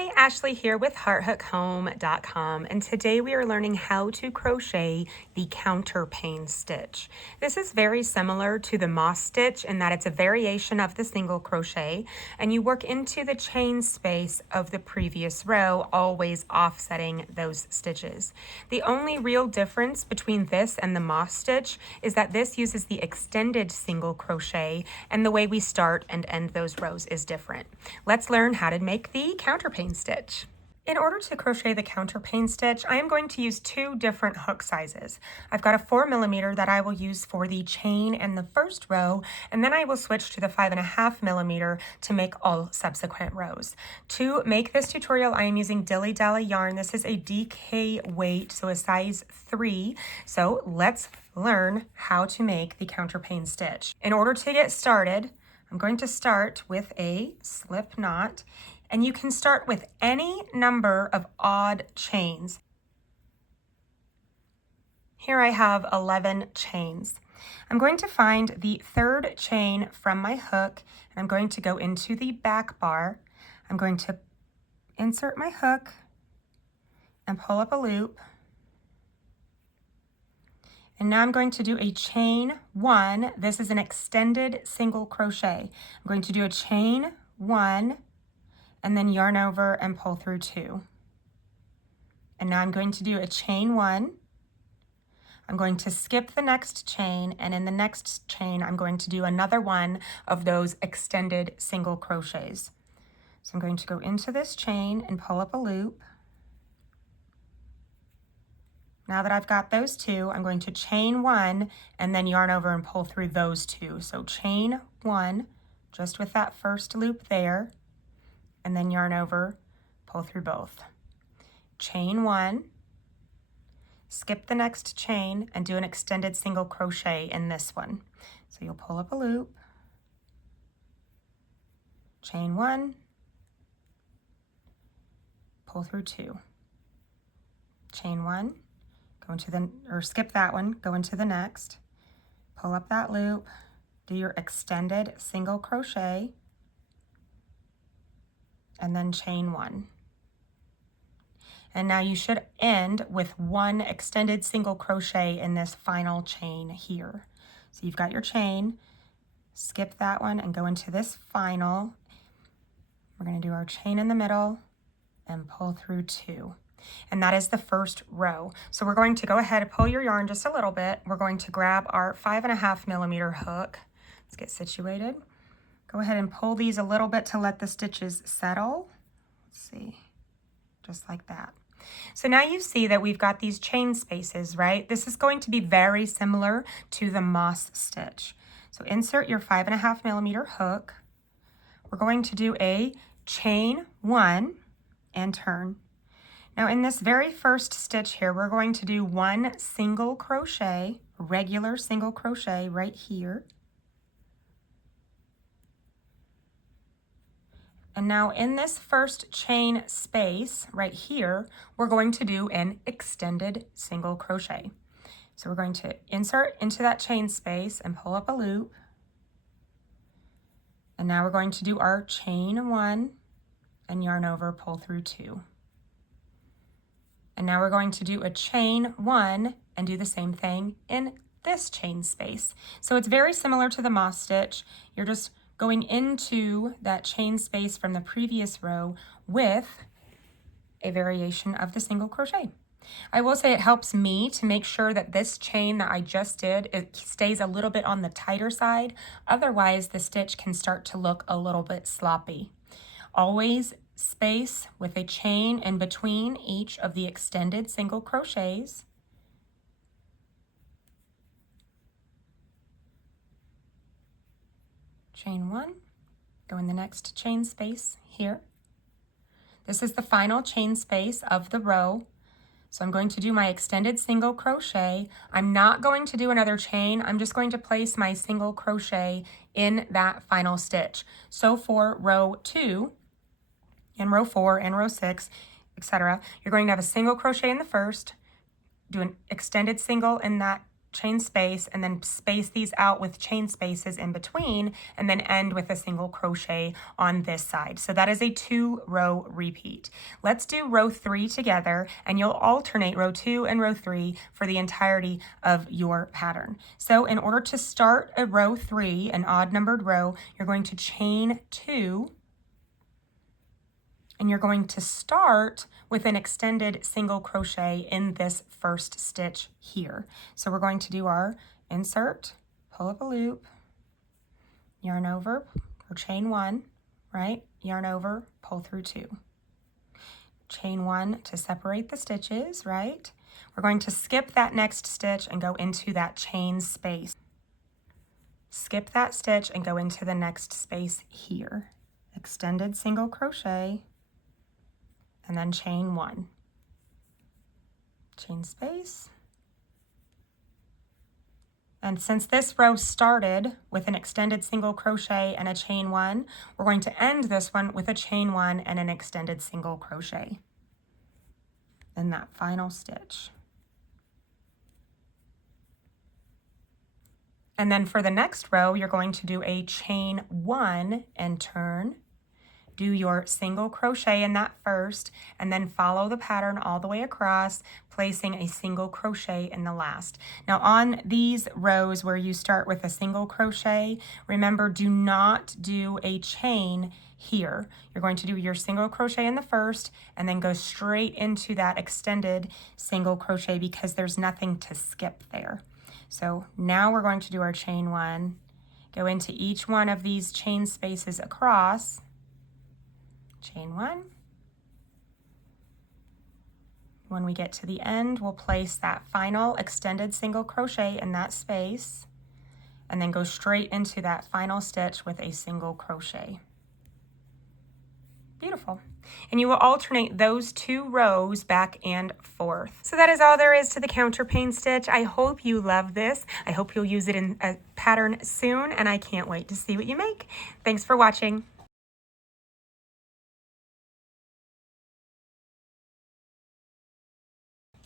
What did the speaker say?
Hi, Ashley here with HeartHookHome.com, and today we are learning how to crochet the Counterpane stitch. This is very similar to the moss stitch in that it's a variation of the single crochet, and you work into the chain space of the previous row, always offsetting those stitches. The only real difference between this and the moss stitch is that this uses the extended single crochet, and the way we start and end those rows is different. Let's learn how to make the Counterpane stitch. In order to crochet the Counterpane stitch, I am going to use two different hook sizes. I've got a 4mm that I will use for the chain and the first row, and then I will switch to the 5.5mm to make all subsequent rows. To make this tutorial, I am using Dilly Dally yarn. This is a DK weight, so a size 3. So let's learn how to make the Counterpane stitch. In order to get started, I'm going to start with a slip knot, and you can start with any number of odd chains. Here I have 11 chains. I'm going to find the third chain from my hook, and I'm going to go into the back bar. I'm going to insert my hook and pull up a loop. And now I'm going to do a chain 1. This is an extended single crochet. I'm going to do a chain 1 and then yarn over and pull through 2. And now I'm going to do a chain 1. I'm going to skip the next chain, and in the next chain I'm going to do another one of those extended single crochets. So I'm going to go into this chain and pull up a loop. Now that I've got those two, I'm going to chain 1 and then yarn over and pull through those 2. So chain 1, just with that first loop there, and then yarn over, pull through both. Chain 1, skip the next chain and do an extended single crochet in this one. So you'll pull up a loop, chain 1, pull through 2. Chain 1, go into the, or skip that one, go into the next, pull up that loop, do your extended single crochet, and then chain 1. And now you should end with one extended single crochet in this final chain here. So you've got your chain, skip that one and go into this final. We're going to do our chain in the middle and pull through 2. And that is the first row. So we're going to go ahead and pull your yarn just a little bit. We're going to grab our 5.5mm hook. Let's get situated. Go ahead and pull these a little bit to let the stitches settle. Let's see, just like that. So now you see that we've got these chain spaces, right? This is going to be very similar to the moss stitch. So insert your 5.5mm hook. We're going to do a chain 1 and turn. Now in this very first stitch here, we're going to do one single crochet, regular single crochet right here. And now in this first chain space right here, we're going to do an extended single crochet. So we're going to insert into that chain space and pull up a loop. And now we're going to do our chain 1 and yarn over, pull through 2. And now we're going to do a chain 1 and do the same thing in this chain space. So it's very similar to the moss stitch. You're just going into that chain space from the previous row with a variation of the single crochet. I will say it helps me to make sure that this chain that I just did, it stays a little bit on the tighter side. Otherwise, the stitch can start to look a little bit sloppy. Always space with a chain in between each of the extended single crochets. Chain 1, go in the next chain space here. This is the final chain space of the row. So I'm going to do my extended single crochet. I'm not going to do another chain. I'm just going to place my single crochet in that final stitch. So for row 2, and row 4 and row 6, etc., you're going to have a single crochet in the first, do an extended single in that chain space, and then space these out with chain spaces in between, and then end with a single crochet on this side. So that is a 2-row repeat. Let's do row 3 together, and you'll alternate row 2 and row 3 for the entirety of your pattern. So in order to start a row 3, an odd numbered row, you're going to chain 2, and you're going to start with an extended single crochet in this first stitch here. So we're going to do our insert, pull up a loop, yarn over, or chain 1, right? Yarn over, pull through 2. Chain 1 to separate the stitches, right? We're going to skip that next stitch and go into that chain space. Skip that stitch and go into the next space here. Extended single crochet, and then chain 1. Chain space. And since this row started with an extended single crochet and a chain 1, we're going to end this one with a chain 1 and an extended single crochet in that final stitch. And then for the next row, you're going to do a chain 1 and turn. Do your single crochet in that first, and then follow the pattern all the way across, placing a single crochet in the last. Now on these rows where you start with a single crochet, remember, do not do a chain here. You're going to do your single crochet in the first and then go straight into that extended single crochet because there's nothing to skip there. So now we're going to do our chain 1, go into each one of these chain spaces across, chain 1. When we get to the end, we'll place that final extended single crochet in that space and then go straight into that final stitch with a single crochet. Beautiful. And you will alternate those 2 rows back and forth. So that is all there is to the counterpane stitch. I hope you love this. I hope you'll use it in a pattern soon, and I can't wait to see what you make. Thanks for watching.